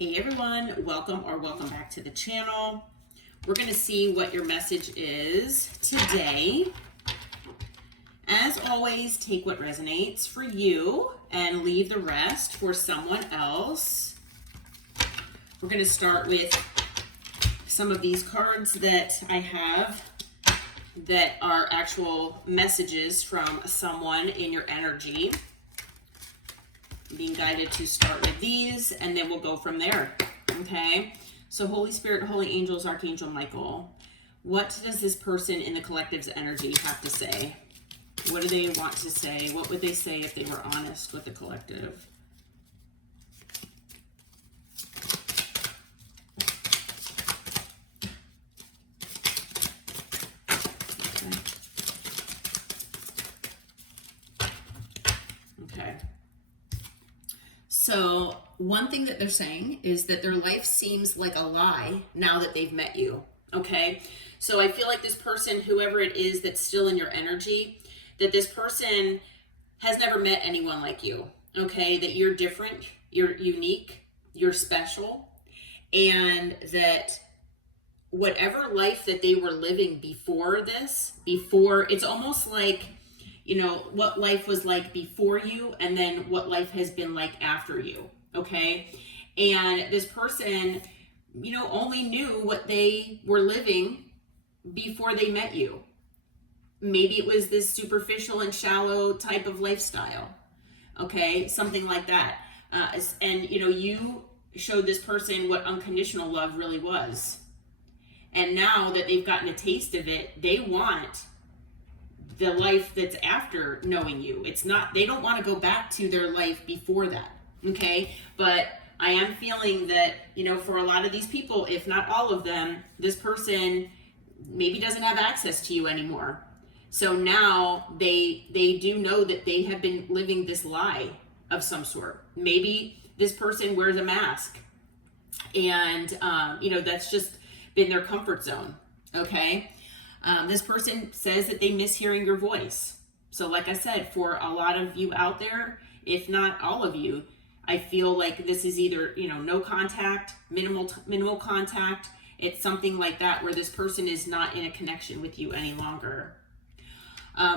Hey everyone, welcome back to the channel. We're going to see what your message is today. As always, take what resonates for you and leave the rest for someone else. We're going to start with some of these cards that I have that are actual messages from someone in your energy. Being guided to start with these, and then we'll go from there. Okay, so Holy Spirit, Holy Angels, Archangel Michael, what does this person in the collective's energy have to say? What do they want to say? What would they say if they were honest with the collective? Okay. So one thing that they're saying is that their life seems like a lie now that they've met you. Okay. So I feel like this person, whoever it is that's still in your energy, that this person has never met anyone like you. Okay. That you're different, you're unique, you're special, and that whatever life that they were living before this, it's almost like, you know, what life was like before you and then what life has been like after you, okay? And this person, you know, only knew what they were living before they met you. Maybe it was this superficial and shallow type of lifestyle, okay? Something like that. And, you know, you showed this person what unconditional love really was. And now that they've gotten a taste of it, they want the life that's after knowing you. It's not, they don't want to go back to their life before that. Okay. But I am feeling that, you know, for a lot of these people, if not all of them, this person maybe doesn't have access to you anymore. So now they do know that they have been living this lie of some sort. Maybe this person wears a mask and, you know, that's just been their comfort zone. Okay. This person says that they miss hearing your voice. So like I said, for a lot of you out there, if not all of you, I feel like this is either, you know, no contact, minimal contact. It's something like that where this person is not in a connection with you any longer.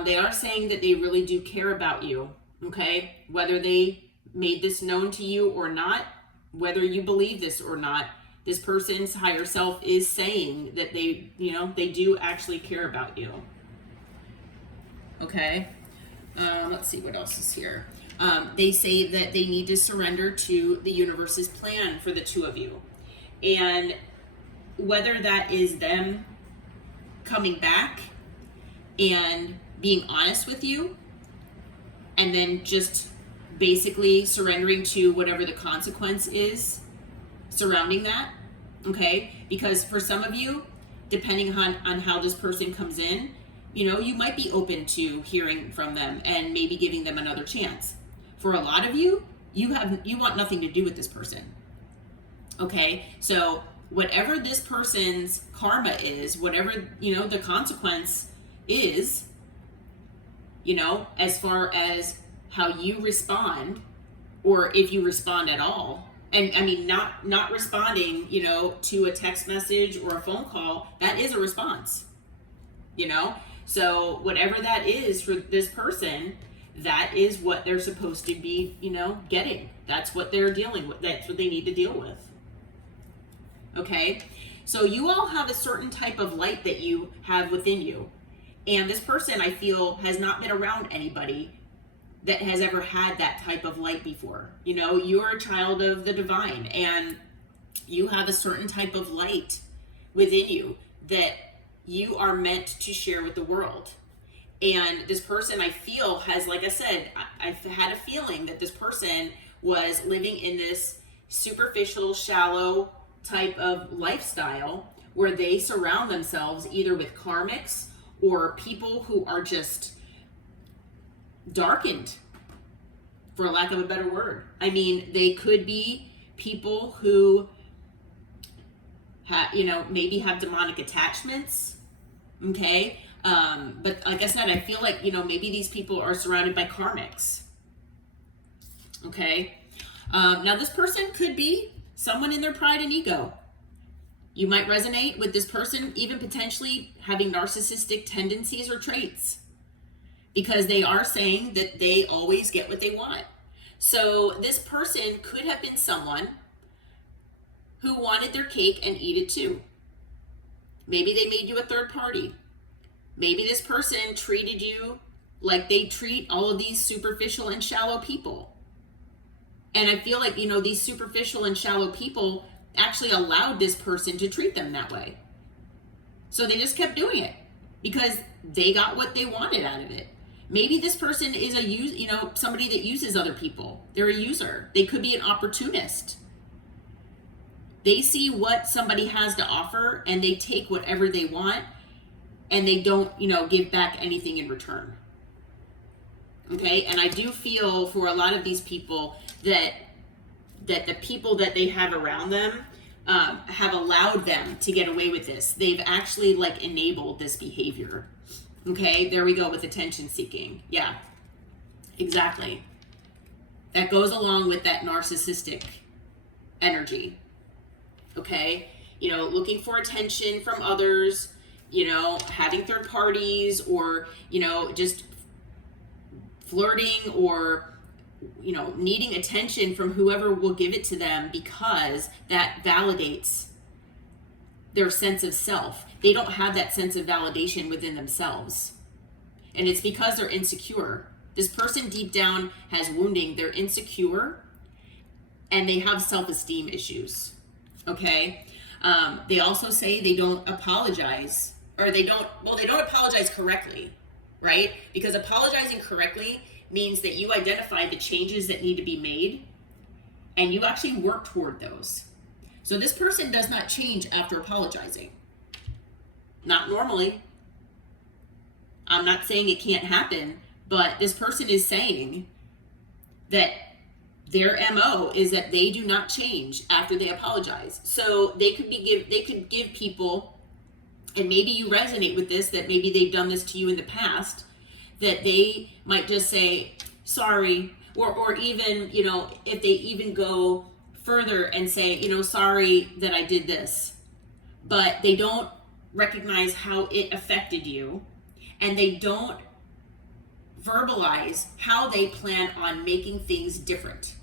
They are saying that they really do care about you. Okay. Whether they made this known to you or not, whether you believe this or not, this person's higher self is saying that they, you know, they do actually care about you. Okay. Let's see what else is here. They say that they need to surrender to the universe's plan for the two of you. And whether that is them coming back and being honest with you, and then just basically surrendering to whatever the consequence is surrounding that, okay? Because for some of you, depending on how this person comes in, you know, you might be open to hearing from them and maybe giving them another chance. For a lot of you, you want nothing to do with this person, okay? So whatever this person's karma is, whatever, you know, the consequence is, you know, as far as how you respond, or if you respond at all. And I mean, not responding, you know, to a text message or a phone call, that is a response, you know? So whatever that is for this person, that is what they're supposed to be, you know, getting. That's what they're dealing with. That's what they need to deal with. Okay? So you all have a certain type of light that you have within you. And this person, I feel, has not been around anybody that has ever had that type of light before. You know, you're a child of the divine and you have a certain type of light within you that you are meant to share with the world. And this person, I feel, has, like I said, I've had a feeling that this person was living in this superficial, shallow type of lifestyle where they surround themselves either with karmics or people who are just darkened, for lack of a better word. I mean, they could be people who you know, maybe have demonic attachments. Okay. But like I said, I feel like, you know, maybe these people are surrounded by karmics. Okay. Now this person could be someone in their pride and ego. You might resonate with this person even potentially having narcissistic tendencies or traits, because they are saying that they always get what they want. So this person could have been someone who wanted their cake and eat it too. Maybe they made you a third party. Maybe this person treated you like they treat all of these superficial and shallow people. And I feel like, these superficial and shallow people actually allowed this person to treat them that way. So they just kept doing it because they got what they wanted out of it. Maybe this person is somebody that uses other people. They're a user. They could be an opportunist. They see what somebody has to offer and they take whatever they want, and they don't, give back anything in return. Okay? And I do feel for a lot of these people that the people that they have around them have allowed them to get away with this. They've actually enabled this behavior. Okay, there we go with attention seeking. Yeah, exactly. That goes along with that narcissistic energy. Okay, looking for attention from others, having third parties, or, just flirting, or, needing attention from whoever will give it to them, because that validates their sense of self. They don't have that sense of validation within themselves. And it's because they're insecure. This person deep down has wounding. They're insecure and they have self-esteem issues. Okay? They also say they don't apologize, or they don't apologize correctly, right? Because apologizing correctly means that you identify the changes that need to be made and you actually work toward those. So this person does not change after apologizing. Not normally. I'm not saying it can't happen, but this person is saying that their MO is that they do not change after they apologize. So they could give people, and maybe you resonate with this, that maybe they've done this to you in the past, that they might just say sorry, or even, if they even go further and say, sorry that I did this, but they don't recognize how it affected you, and they don't verbalize how they plan on making things different,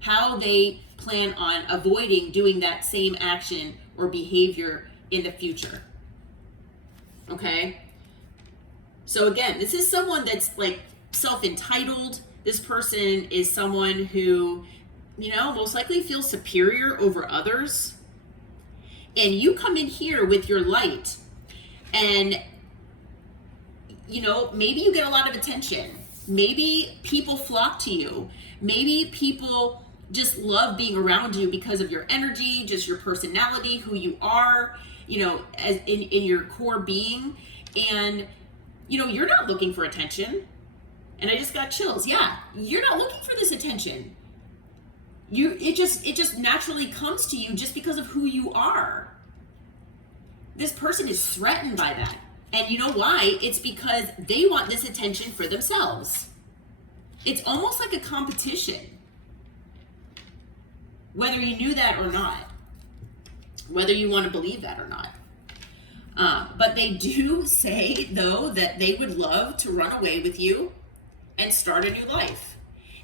how they plan on avoiding doing that same action or behavior in the future. Okay? So again, this is someone that's self-entitled. This person is someone who, most likely feels superior over others. And you come in here with your light and, maybe you get a lot of attention. Maybe people flock to you. Maybe people just love being around you because of your energy, just your personality, who you are, as in your core being. And, you're not looking for attention. And I just got chills. Yeah, you're not looking for this attention. It just naturally comes to you just because of who you are. This person is threatened by that. And you know why? It's because they want this attention for themselves. It's almost like a competition. Whether you knew that or not. Whether you want to believe that or not. But they do say, though, that they would love to run away with you and start a new life.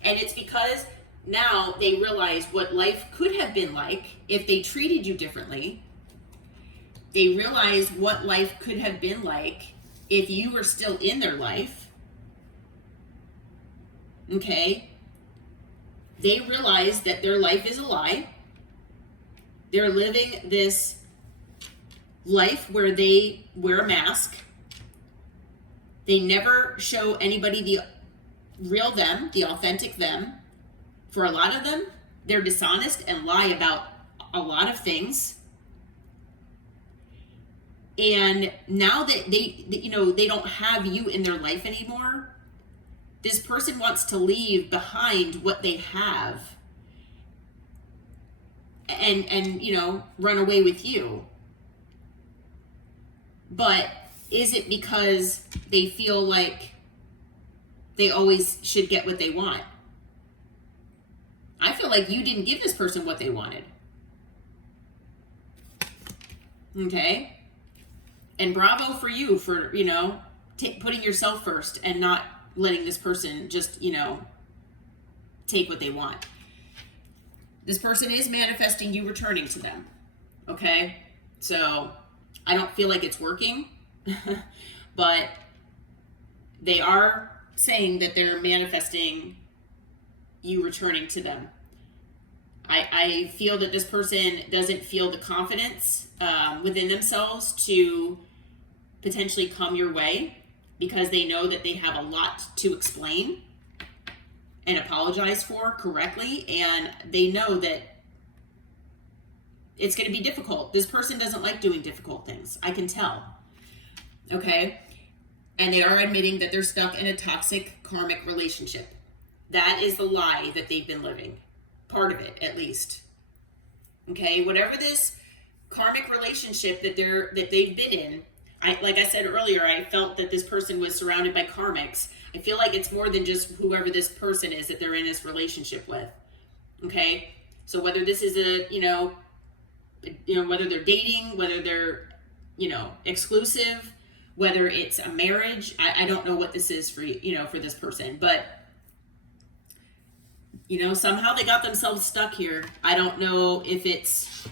And it's because now they realize what life could have been like if they treated you differently. They realize what life could have been like if you were still in their life. Okay? They realize that their life is a lie. They're living this life where they wear a mask. They never show anybody the real them, the authentic them. For a lot of them, they're dishonest and lie about a lot of things. And now that they don't have you in their life anymore, this person wants to leave behind what they have and run away with you. But is it because they feel like they always should get what they want? I feel like you didn't give this person what they wanted. Okay. And bravo for you for, putting yourself first and not letting this person just, take what they want. This person is manifesting you returning to them. Okay. So I don't feel like it's working, but they are saying that they're manifesting you returning to them. I feel that this person doesn't feel the confidence within themselves to potentially come your way because they know that they have a lot to explain and apologize for correctly, and they know that it's going to be difficult. This person doesn't like doing difficult things. I can tell. Okay? And they are admitting that they're stuck in a toxic karmic relationship. That is the lie that they've been living. Part of it, at least. Okay? Whatever this karmic relationship that they've been in, like I said earlier, I felt that this person was surrounded by karmics. I feel like it's more than just whoever this person is that they're in this relationship with. Okay? So whether this is whether they're dating, whether they're, exclusive, whether it's a marriage, I don't know what this is for, for this person, but, somehow they got themselves stuck here. I don't know if it's,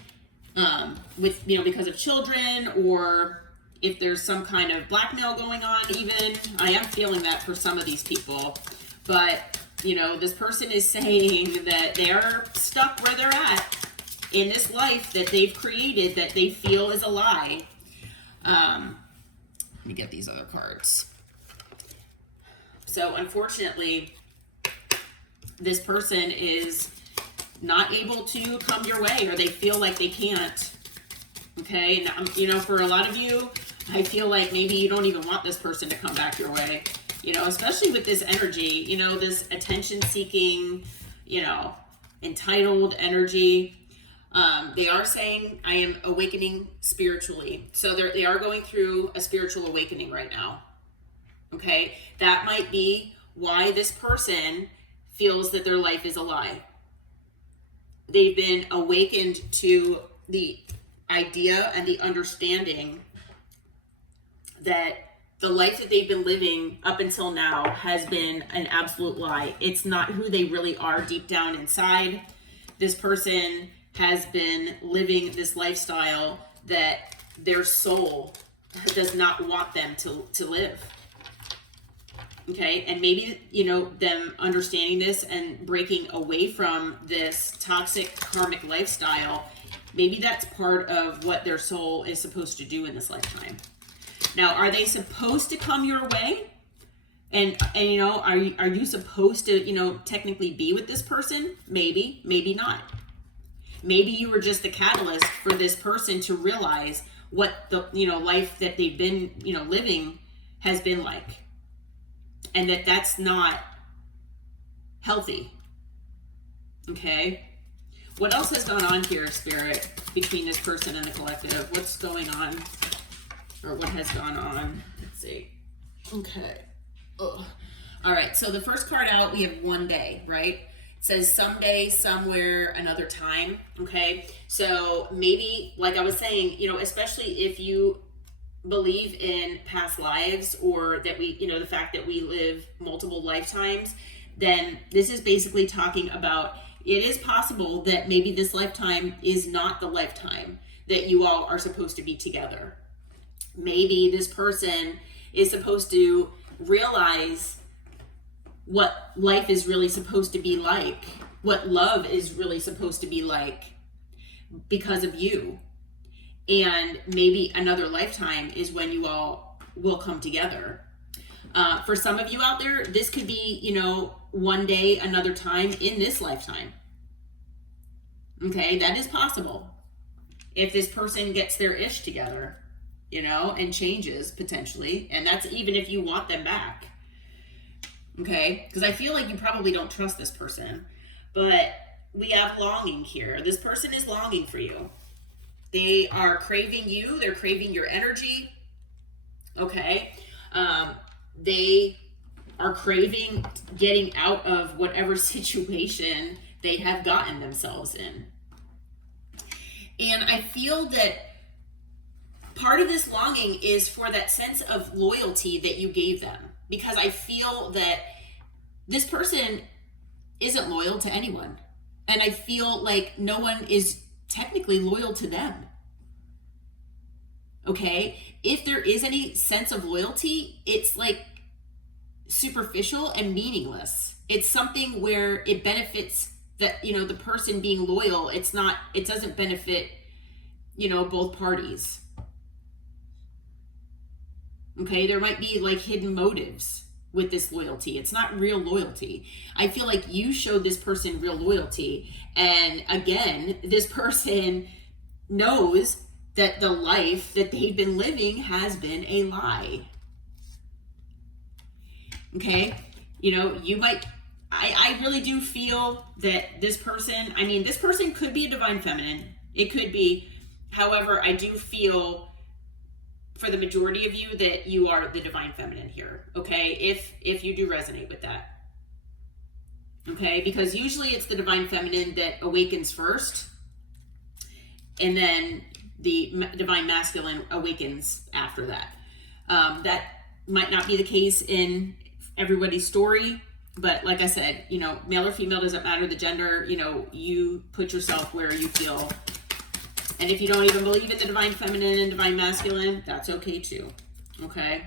because of children, or if there's some kind of blackmail going on even. I am feeling that for some of these people, but, this person is saying that they're stuck where they're at in this life that they've created that they feel is a lie. Let me get these other cards. So unfortunately, this person is not able to come your way, or they feel like they can't. Okay, and, for a lot of you, I feel like maybe you don't even want this person to come back your way, especially with this energy, this attention-seeking, entitled energy. They are saying, I am awakening spiritually. So they are going through a spiritual awakening right now. Okay? That might be why this person feels that their life is a lie. They've been awakened to the idea and the understanding that the life that they've been living up until now has been an absolute lie. It's not who they really are deep down inside. This person has been living this lifestyle that their soul does not want them to live. Okay, and maybe, them understanding this and breaking away from this toxic karmic lifestyle, maybe that's part of what their soul is supposed to do in this lifetime. Now, are they supposed to come your way? And are you supposed to, technically be with this person? Maybe, maybe not. Maybe you were just the catalyst for this person to realize what the, life that they've been, living has been like. And that's not healthy. Okay? What else has gone on here, Spirit, between this person and the collective? What's going on? Or what has gone on? Let's see. Okay. Ugh. All right. So the first card out, we have one day, right? It says someday, somewhere, another time. Okay. So maybe, like I was saying, especially if you believe in past lives, or that we, the fact that we live multiple lifetimes, then this is basically talking about, it is possible that maybe this lifetime is not the lifetime that you all are supposed to be together. Maybe this person is supposed to realize what life is really supposed to be like, what love is really supposed to be like because of you. And maybe another lifetime is when you all will come together. For some of you out there, this could be, one day, another time in this lifetime. Okay, that is possible. If this person gets their ish together, and changes potentially. And that's even if you want them back. Okay, because I feel like you probably don't trust this person. But we have longing here. This person is longing for you. They are craving you. They're craving your energy. Okay. They are craving getting out of whatever situation they have gotten themselves in. And I feel that part of this longing is for that sense of loyalty that you gave them, because I feel that this person isn't loyal to anyone. And I feel like no one is technically loyal to them. Okay? If there is any sense of loyalty, it's like superficial and meaningless. It's something where it benefits that, you know, the person being loyal. It doesn't benefit, you know, both parties. Okay? There might be like hidden motives with this loyalty. It's not real loyalty. I feel like you showed this person real loyalty. And again, this person knows that the life that they've been living has been a lie. Okay? You know, you might, I really do feel that this person, I mean, this person could be a divine feminine. It could be. However, I do feel for the majority of you that you are the divine feminine here, okay? If you do resonate with that, okay? Because usually it's the divine feminine that awakens first, and then the divine masculine awakens after that. That might not be the case in everybody's story, but like I said, you know, male or female doesn't matter, the gender, you know, you put yourself where you feel. And if you don't even believe in the divine feminine and divine masculine, that's okay too, okay?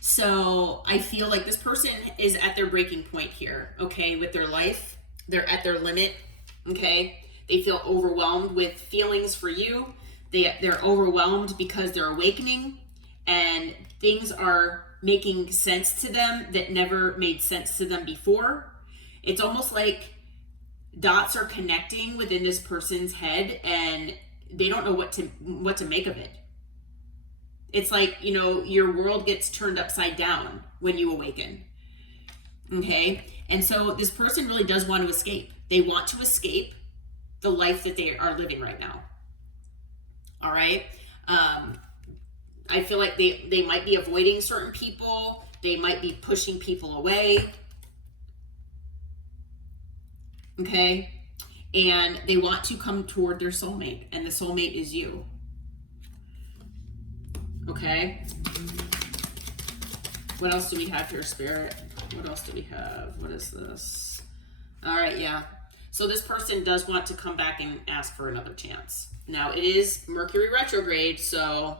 So I feel like this person is at their breaking point here, okay, with their life. They're at their limit, okay? They feel overwhelmed with feelings for you. They're overwhelmed because they're awakening, and things are making sense to them that never made sense to them before. It's almost like dots are connecting within this person's head, and they don't know what to make of it. It's like, you know, your world gets turned upside down when you awaken. Okay? And so this person really does want to escape. They want to escape the life that they are living right now. All right? I feel like they might be avoiding certain people. They might be pushing people away. Okay? And they want to come toward their soulmate, and the soulmate is you. Okay? What else do we have here, Spirit? What else do we have? What is this? All right, yeah. So this person does want to come back and ask for another chance. Now, it is Mercury retrograde, so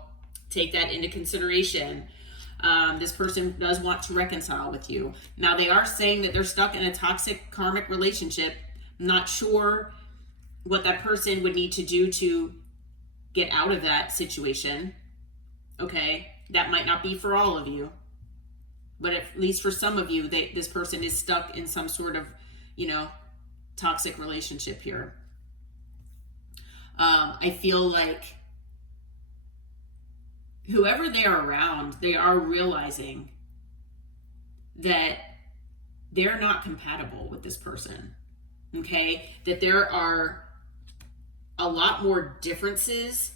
take that into consideration. This person does want to reconcile with you. Now, they are saying that they're stuck in a toxic karmic relationship. I'm not sure what that person would need to do to get out of that situation. Okay, that might not be for all of you, but at least for some of you, this person is stuck in some sort of, you know, toxic relationship here. I feel like whoever they are around, they are realizing that they're not compatible with this person. Okay, that there are a lot more differences,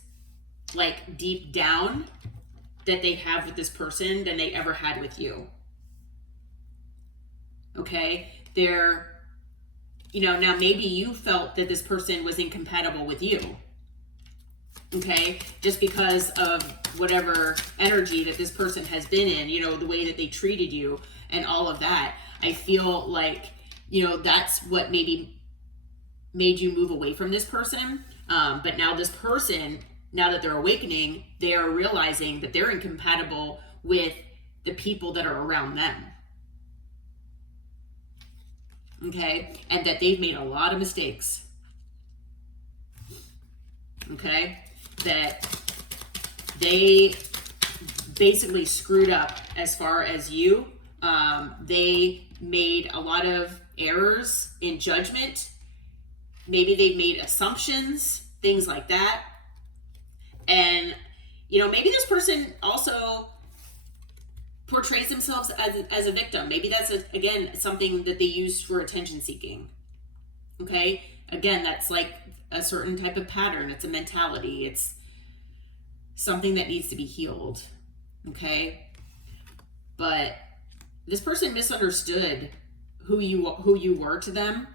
like deep down, that they have with this person than they ever had with you. Okay, they're, you know, now maybe you felt that this person was incompatible with you. Okay, just because of whatever energy that this person has been in, you know, the way that they treated you and all of that. I feel like, you know, that's what maybe made you move away from this person. But now this person, now that they're awakening, they are realizing that they're incompatible with the people that are around them. Okay? And that they've made a lot of mistakes. Okay? That they basically screwed up as far as you. They made a lot of errors in judgment. Maybe they've made assumptions, things like that. And, you know, maybe this person also portrays themselves as a victim. Maybe that's, again, something that they use for attention seeking. Okay? Again, that's like a certain type of pattern. It's a mentality. It's something that needs to be healed. Okay? But this person misunderstood who you were to them.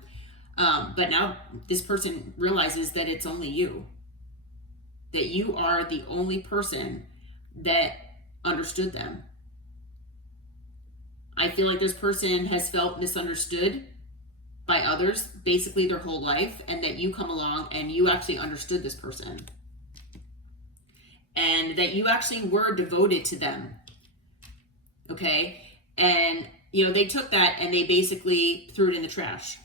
But now this person realizes that it's only you. that you are the only person that understood them. I feel like this person has felt misunderstood by others basically their whole life, and that you come along and you actually understood this person. And that you actually were devoted to them. Okay? And, you know, they took that and they basically threw it in the trash.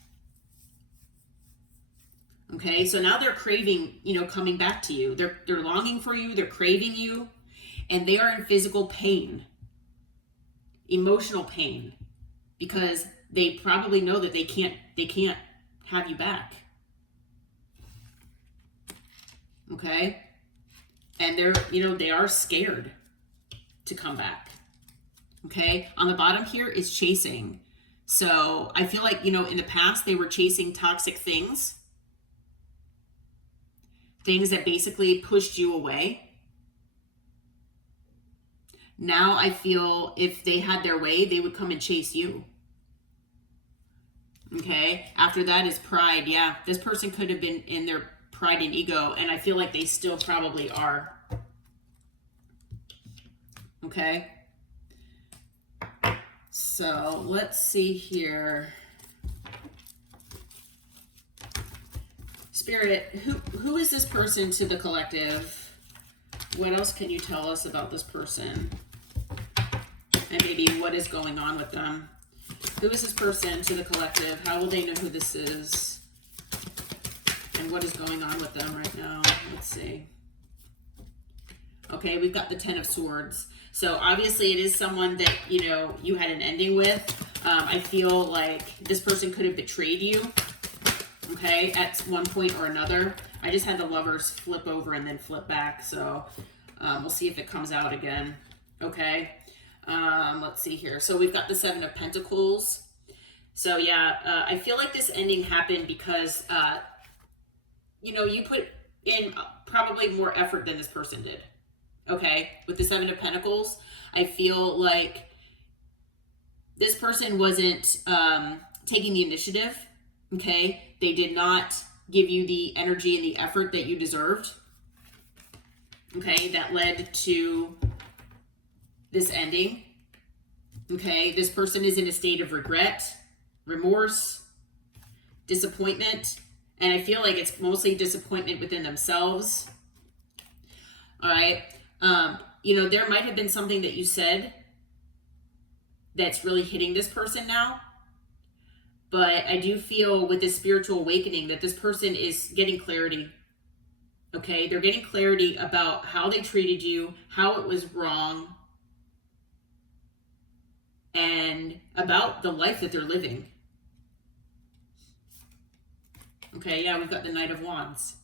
Okay? So now they're craving, you know, coming back to you. They're longing for you. They're craving you. And they are in physical pain. Emotional pain. Because they probably know that they can't have you back. Okay? And they're, you know, they are scared to come back. Okay? On the bottom here is chasing. So I feel like, you know, in the past they were chasing toxic things. Things that basically pushed you away. Now I feel if they had their way, they would come and chase you. Okay? After that is pride. Yeah, this person could have been in their pride and ego, and I feel like they still probably are. Okay? So let's see here. Spirit, who is this person to the collective? What else can you tell us about this person? And maybe what is going on with them? Who is this person to the collective? How will they know who this is? And what is going on with them right now? Let's see. Okay, we've got the Ten of Swords. So obviously it is someone that, you know, you had an ending with. I feel like this person could have betrayed you. Okay, at one point or another. I just had the Lovers flip over and then flip back. So we'll see if it comes out again. Okay. Let's see here. So we've got the Seven of Pentacles. So yeah, I feel like this ending happened because, you know, you put in probably more effort than this person did. Okay. With the Seven of Pentacles, I feel like this person wasn't taking the initiative. Okay. They did not give you the energy and the effort that you deserved. Okay. That led to this ending. Okay, this person is in a state of regret, remorse, disappointment, and I feel like it's mostly disappointment within themselves. All right, you know, there might have been something that you said that's really hitting this person now, but I do feel with this spiritual awakening that this person is getting clarity. Okay, they're getting clarity about how they treated you, how it was wrong, and about the life that they're living. Okay, yeah, we've got the Knight of Wands.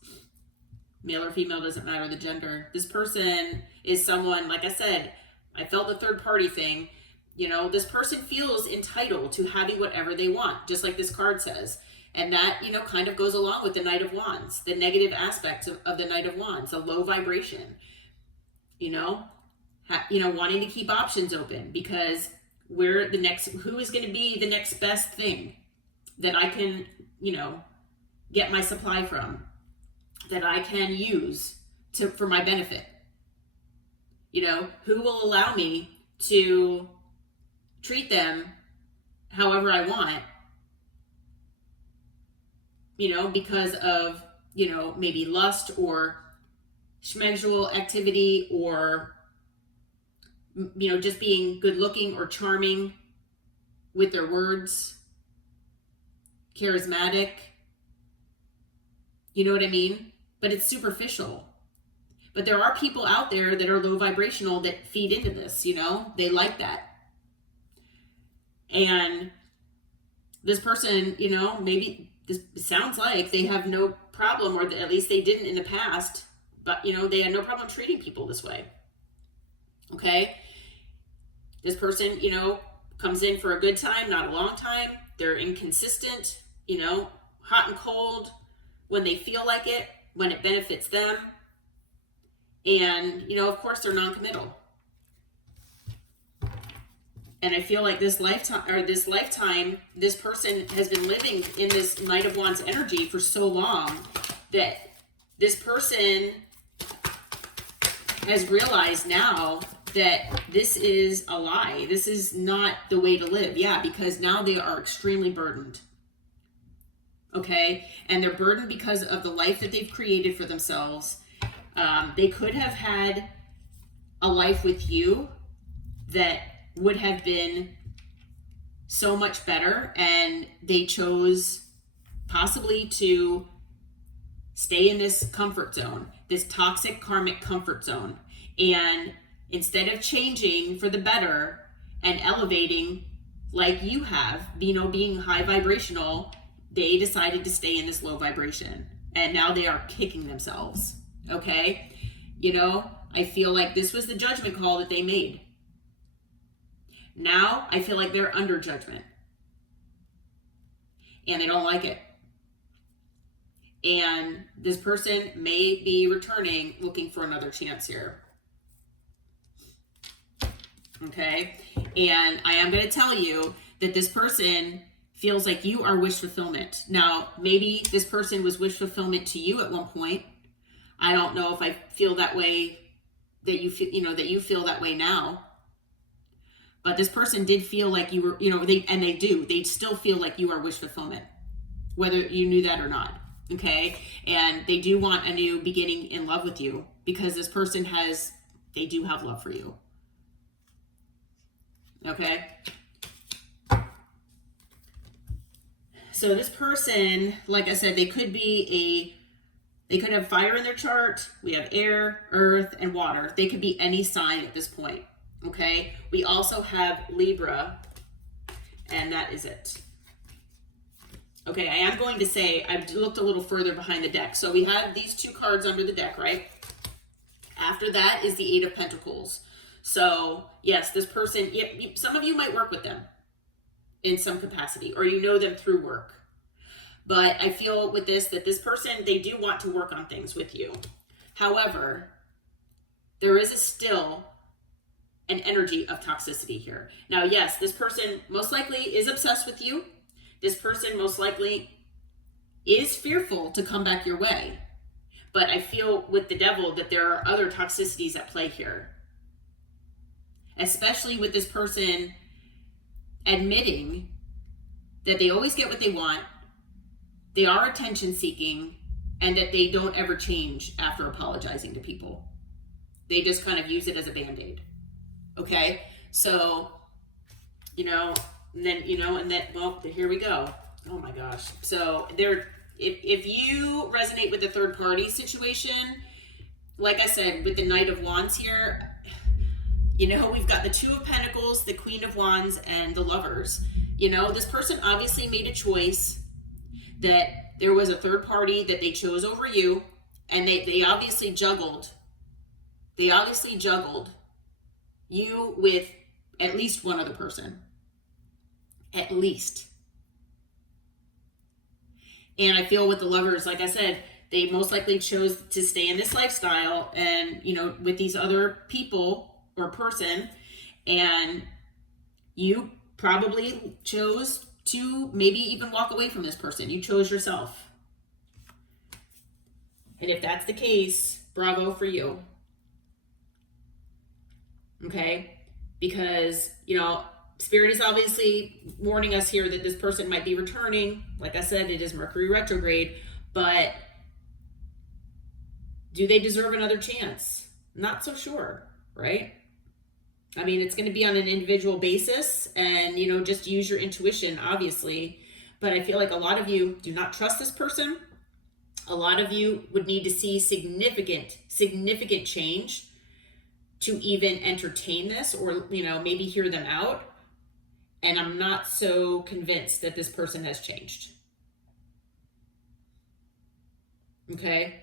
Male or female, doesn't matter the gender. This person is someone, like I said, I felt the third party thing. You know, this person feels entitled to having whatever they want, just like this card says. And that, you know, kind of goes along with the Knight of Wands, the negative aspects of the Knight of Wands, a low vibration. You know, wanting to keep options open because where the next, who is going to be the next best thing that I can, you know, get my supply from, that I can use for my benefit. You know, who will allow me to treat them however I want, you know, because of, you know, maybe lust or schmexual activity or, you know, just being good looking or charming with their words, charismatic. You know what I mean? But it's superficial. But there are people out there that are low vibrational that feed into this, you know? They like that. And this person, you know, maybe this sounds like they have no problem, or at least they didn't in the past, but, you know, they had no problem treating people this way. Okay? This person, you know, comes in for a good time, not a long time. They're inconsistent, you know, hot and cold when they feel like it, when it benefits them. And, you know, of course, they're non-committal. And I feel like this lifetime, this person has been living in this Knight of Wands energy for so long that this person has realized now that this is a lie. This is not the way to live. Yeah, because now they are extremely burdened. Okay? And they're burdened because of the life that they've created for themselves. They could have had a life with you that would have been so much better, and they chose possibly to stay in this comfort zone, this toxic karmic comfort zone. And instead of changing for the better and elevating like you have, being high vibrational, they decided to stay in this low vibration. And now they are kicking themselves. Okay? I feel like this was the judgment call that they made. Now I feel like they're under judgment. And they don't like it. And this person may be returning looking for another chance here. Okay? And I am going to tell you that this person feels like you are wish fulfillment. Now, maybe this person was wish fulfillment to you at one point. I don't know if I feel that way, that you feel that way now. But this person did feel like you were, they still feel like you are wish fulfillment, whether you knew that or not. Okay. And they do want a new beginning in love with you, because this person they do have love for you. Okay. So this person, like I said, they could have fire in their chart. We have air, earth, and water. They could be any sign at this point. Okay. We also have Libra, and that is it. Okay, I am going to say, I've looked a little further behind the deck. So we have these two cards under the deck, right? After that is the Eight of Pentacles. So yes, this person, some of you might work with them in some capacity, or you know them through work. But I feel with this, that this person, they do want to work on things with you. However, there is still an energy of toxicity here. Now, yes, this person most likely is obsessed with you. This person most likely is fearful to come back your way. But I feel with the devil that there are other toxicities at play here. Especially with this person admitting that they always get what they want, they are attention seeking, and that they don't ever change after apologizing to people. They just kind of use it as a Band-Aid. Okay? So, well, here we go. Oh my gosh. So if you resonate with the third party situation, like I said, with the Knight of Wands here, we've got the Two of Pentacles, the Queen of Wands, and the Lovers. This person obviously made a choice that there was a third party that they chose over you, and they obviously juggled. They obviously juggled you with at least one other person. At least. And I feel with the Lovers, like I said, they most likely chose to stay in this lifestyle and, with these other people or person, and you probably chose to maybe even walk away from this person. You chose yourself. And if that's the case, bravo for you. Okay? Because, Spirit is obviously warning us here that this person might be returning. Like I said, it is Mercury retrograde, but do they deserve another chance? Not so sure, right? I mean, it's going to be on an individual basis, and, just use your intuition, obviously. But I feel like a lot of you do not trust this person. A lot of you would need to see significant change to even entertain this, or, maybe hear them out. And I'm not so convinced that this person has changed. Okay?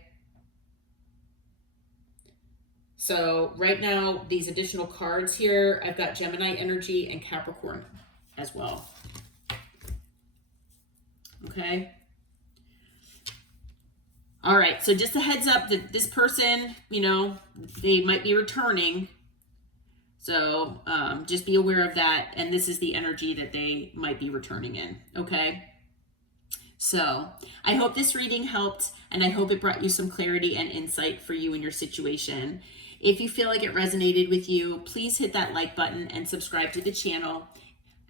So right now, these additional cards here, I've got Gemini energy and Capricorn as well. Okay? All right, so just a heads up that this person, they might be returning. So just be aware of that. And this is the energy that they might be returning in. Okay? So I hope this reading helped, and I hope it brought you some clarity and insight for you and your situation. If you feel like it resonated with you, please hit that like button and subscribe to the channel.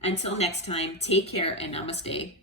Until next time, take care and namaste.